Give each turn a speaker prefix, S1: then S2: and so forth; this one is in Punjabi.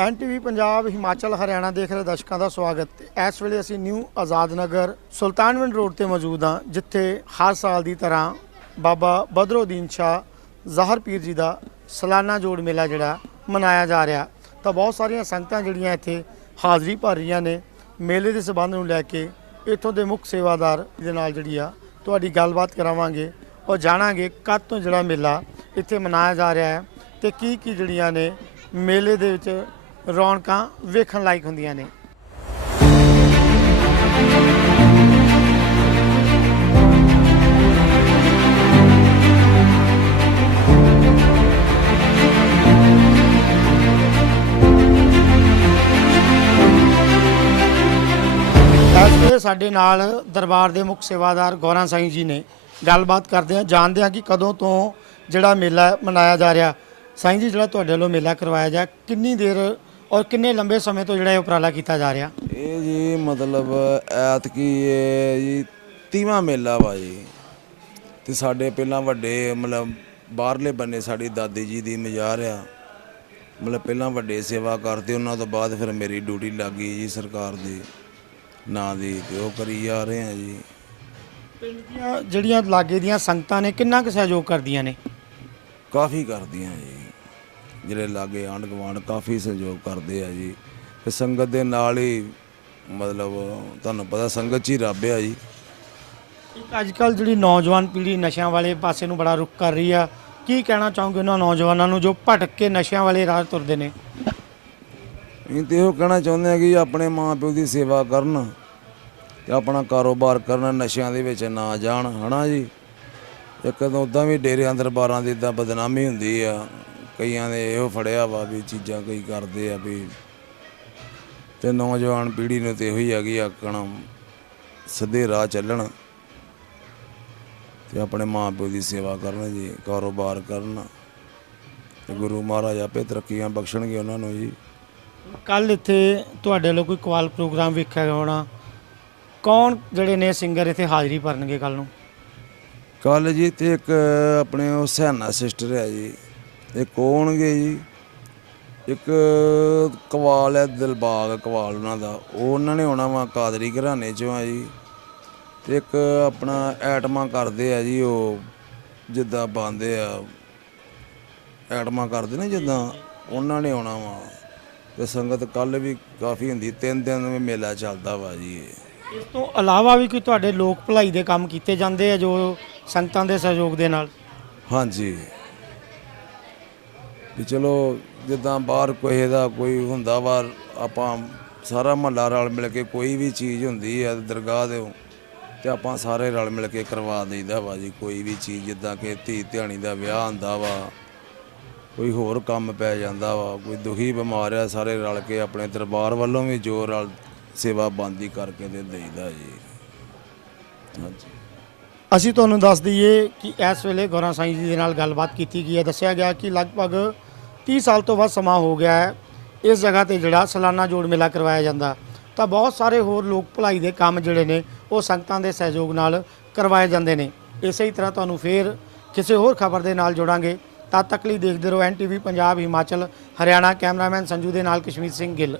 S1: ਐਨਟੀਵੀ ਪੰਜਾਬ ਹਿਮਾਚਲ ਹਰਿਆਣਾ ਦੇਖ ਰਹੇ ਦਰਸ਼ਕਾਂ ਦਾ ਸਵਾਗਤ ਇਸ ਵੇਲੇ ਅਸੀਂ ਨਿਊ ਆਜ਼ਾਦ ਨਗਰ ਸੁਲਤਾਨਵਿੰਡ ਰੋਡ ਤੇ ਮੌਜੂਦ ਹਾਂ, ਜਿੱਥੇ ਹਰ ਸਾਲ ਦੀ ਤਰ੍ਹਾਂ ਬਾਬਾ ਬਦਰੁਦੀਨ ਸ਼ਾਹ ਜ਼ਾਹਰ ਪੀਰ ਜੀ ਦਾ ਸਾਲਾਨਾ ਜੋੜ ਮੇਲਾ ਜਿਹੜਾ ਮਨਾਇਆ ਜਾ ਰਿਹਾ। ਤਾਂ ਬਹੁਤ ਸਾਰੀਆਂ ਸੰਗਤਾਂ ਜਿਹੜੀਆਂ ਇੱਥੇ ਹਾਜ਼ਰੀ ਭਰ ਰਹੀਆਂ ਨੇ, ਮੇਲੇ ਦੇ ਸਬੰਧ ਨੂੰ ਲੈ ਕੇ ਇੱਥੋਂ ਦੇ ਮੁੱਖ ਸੇਵਾਦਾਰ ਦੇ ਨਾਲ ਜਿਹੜੀ ਆ ਤੁਹਾਡੀ ਗੱਲਬਾਤ ਕਰਾਵਾਂਗੇ ਔਰ ਜਾਣਾਂਗੇ ਕਦ ਤੋਂ ਜਿਹੜਾ ਮੇਲਾ ਇੱਥੇ ਮਨਾਇਆ ਜਾ ਰਿਹਾ ਹੈ ਤੇ ਕੀ ਕੀ ਜਿਹੜੀਆਂ ਨੇ ਮੇਲੇ ਦੇ ਵਿੱਚ ਰੌਣਕਾਂ ਵੇਖਣ ਲਾਇਕ ਹੁੰਦੀਆਂ ਨੇ। ਇਸ ਸਾਡੇ ਨਾਲ ਦਰਬਾਰ ਦੇ ਮੁੱਖ ਸੇਵਾਦਾਰ ਗੌਰਾਂ ਸਾਈਂ ਜੀ ਨੇ। ਗੱਲਬਾਤ ਕਰਦੇ ਆ ਜਾਣਦੇ ਆ ਕਿ ਕਦੋਂ ਤੋਂ ਜਿਹੜਾ ਮੇਲਾ ਮਨਾਇਆ ਜਾ ਰਿਹਾ। ਸਾਈਂ ਜੀ, ਜਿਹੜਾ ਤੁਹਾਡੇ ਵੱਲੋਂ ਮੇਲਾ ਕਰਵਾਇਆ ਜਾ, ਕਿੰਨੀ ਦੇਰ ਔਰ ਕਿੰਨੇ ਲੰਬੇ ਸਮੇਂ ਤੋਂ ਜਿਹੜਾ ਇਹ ਉਪਰਾਲਾ ਕੀਤਾ ਜਾ ਰਿਹਾ?
S2: ਇਹ ਜੀ ਮਤਲਬ ਐਤਕੀ ਇਹ ਜੀ ਤੀਵਾਂ ਮੇਲਾ ਵਾ ਜੀ। ਤੇ ਸਾਡੇ ਪਹਿਲਾਂ ਵੱਡੇ ਮਤਲਬ ਬਾਹਰਲੇ ਬੰਨੇ ਸਾਡੀ ਦਾਦੀ ਜੀ ਦੀ ਮਜ਼ਾਰ ਆ। ਮਤਲਬ ਪਹਿਲਾਂ ਵੱਡੇ ਸੇਵਾ ਕਰਦੇ ਉਹਨਾਂ ਤੋਂ ਬਾਅਦ ਫਿਰ ਮੇਰੀ ਡਿਊਟੀ ਲੱਗ ਗਈ ਜੀ ਸਰਕਾਰ ਦੀ ਨਾਂ ਦੀ ਤੇ ਉਹ ਕਰੀ ਜਾ ਰਹੇ ਆ ਜੀ।
S1: ਪਿੰਡ ਦੀਆਂ ਜਿਹੜੀਆਂ ਲਾਗੇ ਦੀਆਂ ਸੰਗਤਾਂ ਨੇ ਕਿੰਨਾ ਕੁ ਸਹਿਯੋਗ ਕਰਦੀਆਂ ਨੇ?
S2: ਕਾਫੀ ਕਰਦੀਆਂ ਜੀ। ਜਿਹੜੇ ਲਾਗੇ ਆਂਢ ਗੁਆਂਢ ਕਾਫੀ ਸਹਿਯੋਗ ਕਰਦੇ ਆ ਜੀ। ਤੇ ਸੰਗਤ ਦੇ ਨਾਲ ਹੀ ਮਤਲਬ ਤੁਹਾਨੂੰ ਪਤਾ ਸੰਗਤ 'ਚ ਹੀ ਰੱਬ ਆ ਜੀ।
S1: ਇੱਕ ਅੱਜ ਕੱਲ ਜਿਹੜੀ ਨੌਜਵਾਨ ਪੀੜ੍ਹੀ ਨਸ਼ਿਆਂ ਵਾਲੇ ਪਾਸੇ ਨੂੰ ਬੜਾ ਰੁਖ ਕਰ ਰਹੀ ਆ ਕੀ ਕਹਿਣਾ ਚਾਹੋਗੇ ਉਹਨਾਂ ਨੌਜਵਾਨਾਂ ਨੂੰ ਜੋ ਭਟਕ ਕੇ ਨਸ਼ਿਆਂ ਵਾਲੇ ਰਾਹ ਤੁਰਦੇ ਨੇ?
S2: ਅਸੀਂ ਤੇ ਇਹੋ ਕਹਿਣਾ ਚਾਹੁੰਦੇ ਆ ਕਿ ਆਪਣੇ ਮਾਂ ਪਿਓ ਦੀ ਸੇਵਾ ਕਰਨ ਤੇ ਆਪਣਾ ਕਾਰੋਬਾਰ ਕਰਨ ਨਸ਼ਿਆਂ ਦੇ ਵਿੱਚ ਨਾ ਜਾਣ ਹਨਾ ਜੀ? ਇੱਕ ਤਾਂ ਉਦਾਂ ਵੀ ਡੇਰਿਆਂ ਦਰਬਾਰਾਂ ਦੀ ਇਦਾਂ ਬਦਨਾਮੀ ਹੁੰਦੀ ਆ। ਕਈਆਂ ਦੇ ਇਹੋ ਫੜਿਆ ਵਾ ਵੀ ਚੀਜ਼ਾਂ ਕਈ ਕਰਦੇ ਆ ਵੀ ਤੇ ਨੌਜਵਾਨ ਪੀੜ੍ਹੀ ਨੂੰ ਤੇ ਇਹੋ ਹੀ ਆ ਕਿ ਆਕਣ ਸਿੱਧੇ ਰਾਹ ਚੱਲਣ ਤੇ ਆਪਣੇ ਮਾਂ ਪਿਓ ਦੀ ਸੇਵਾ ਕਰਨ ਜੀ ਕਾਰੋਬਾਰ ਕਰਨ ਤੇ ਗੁਰੂ ਮਹਾਰਾਜ ਆਪੇ ਤਰੱਕੀਆਂ ਬਖਸ਼ਣਗੇ ਉਹਨਾਂ ਨੂੰ ਜੀ।
S1: ਕੱਲ ਇੱਥੇ ਤੁਹਾਡੇ ਵੱਲੋਂ ਕੋਈ ਕਵਾਲ ਪ੍ਰੋਗਰਾਮ ਵੇਖਿਆ ਗਿਆ ਹੋਣਾ। ਕੌਣ ਜਿਹੜੇ ਨੇ ਸਿੰਗਰ ਇੱਥੇ ਹਾਜ਼ਰੀ ਭਰਨਗੇ ਕੱਲ ਨੂੰ?
S2: ਕੱਲ ਜੀ ਤੇ ਇੱਕ ਆਪਣੇ ਉਹ ਸਹਿਨਾ ਸਿਸਟਰ ਹੈ ਜੀ। ਇੱਕ ਹੋਣਗੇ ਜੀ। ਇੱਕ ਕਵਾਲ ਹੈ ਦਿਲਬਾਗ ਕਵਾਲ ਉਹਨਾਂ ਦਾ। ਉਹ ਉਹਨਾਂ ਨੇ ਆਉਣਾ ਵਾ ਕਾਦਰੀ ਘਰਾਣੇ ਚੋਂ ਆ ਜੀ। ਤੇ ਇੱਕ ਆਪਣਾ ਐਟਮਾਂ ਕਰਦੇ ਆ ਜੀ ਉਹ ਜਿੱਦਾਂ ਬੰਦੇ ਆ। ਐਟਮਾਂ ਕਰਦੇ ਨੇ ਜਿੱਦਾਂ ਉਹਨਾਂ ਨੇ ਆਉਣਾ ਵਾ। ਤੇ ਸੰਗਤ ਕੱਲ ਵੀ ਕਾਫੀ ਹੁੰਦੀ ਤਿੰਨ ਦਿਨ ਵੀ ਮੇਲਾ ਚੱਲਦਾ ਵਾ ਜੀ ਇਹ।
S1: ਇਸ ਤੋਂ ਇਲਾਵਾ ਵੀ ਕੋਈ ਤੁਹਾਡੇ ਲੋਕ ਭਲਾਈ ਦੇ ਕੰਮ ਕੀਤੇ ਜਾਂਦੇ ਆ ਜੋ ਸੰਗਤਾਂ ਦੇ ਸਹਿਯੋਗ ਦੇ ਨਾਲ?
S2: ਹਾਂਜੀ। ਵੀ ਚਲੋ ਜਿੱਦਾਂ ਬਾਹਰ ਕੋਈ ਦਾ ਕੋਈ ਹੁੰਦਾ ਵਾ, ਆਪਾਂ ਸਾਰਾ ਮਹੱਲਾ ਰਲ ਮਿਲ ਕੇ ਕੋਈ ਵੀ ਚੀਜ਼ ਹੁੰਦੀ ਹੈ ਦਰਗਾਹ ਦੇ ਤੇ ਆਪਾਂ ਸਾਰੇ ਰਲ ਮਿਲ ਕੇ ਕਰਵਾ ਦਈਦਾ ਵਾ ਜੀ, ਕੋਈ ਵੀ ਚੀਜ਼ ਜਿੱਦਾਂ ਕਿ ਧੀ ਧਿਆਣੀ ਦਾ ਵਿਆਹ ਹੁੰਦਾ ਵਾ, ਕੋਈ ਹੋਰ ਕੰਮ ਪੈ ਜਾਂਦਾ ਵਾ, ਕੋਈ ਦੁਖੀ ਬਿਮਾਰ ਆ, ਸਾਰੇ ਰਲ ਕੇ ਆਪਣੇ ਦਰਬਾਰ ਵੱਲੋਂ ਵੀ ਜ਼ੋਰ ਰਲ ਸੇਵਾ ਬੰਦੀ ਕਰਕੇ ਦੇ ਦੇਈਦਾ ਜੀ। ਹਾਂਜੀ।
S1: ਅਸੀਂ ਤੁਹਾਨੂੰ ਦੱਸ ਦਈਏ ਕਿ ਇਸ ਵੇਲੇ ਗੌਰਾਂ ਸਾਈਂ ਜੀ ਦੇ ਨਾਲ ਗੱਲਬਾਤ ਕੀਤੀ ਗਈ ਹੈ। ਦੱਸਿਆ ਗਿਆ ਕਿ ਲਗਭਗ 30 ਸਾਲ ਤੋਂ ਵੱਧ ਸਮਾਂ ਹੋ ਗਿਆ ਹੈ। ਇਸ ਜਗ੍ਹਾ ਤੇ ਜਿਹੜਾ ਸਾਲਾਨਾ ਜੋੜ ਮੇਲਾ ਕਰਵਾਇਆ ਜਾਂਦਾ, ਤਾਂ ਬਹੁਤ ਸਾਰੇ ਹੋਰ ਲੋਕ ਭਲਾਈ ਦੇ ਕੰਮ ਜਿਹੜੇ ਨੇ, ਉਹ ਸੰਗਤਾਂ ਦੇ ਸਹਿਯੋਗ ਨਾਲ ਕਰਵਾਏ ਜਾਂਦੇ ਨੇ। ਇਸੇ ਹੀ ਤਰ੍ਹਾਂ ਤੁਹਾਨੂੰ ਫੇਰ ਕਿਸੇ ਹੋਰ ਖਬਰ ਦੇ ਨਾਲ ਜੋੜਾਂਗੇ। ਤਦ ਤੱਕ ਲਈ ਦੇਖਦੇ ਰਹੋ ਐਨਟੀਵੀ ਪੰਜਾਬ, ਹਿਮਾਚਲ, ਹਰਿਆਣਾ, ਕੈਮਰਾਮੈਨ ਸੰਜੂ ਦੇ ਨਾਲ ਕਸ਼ਮੀਰ ਸਿੰਘ ਗਿੱਲ।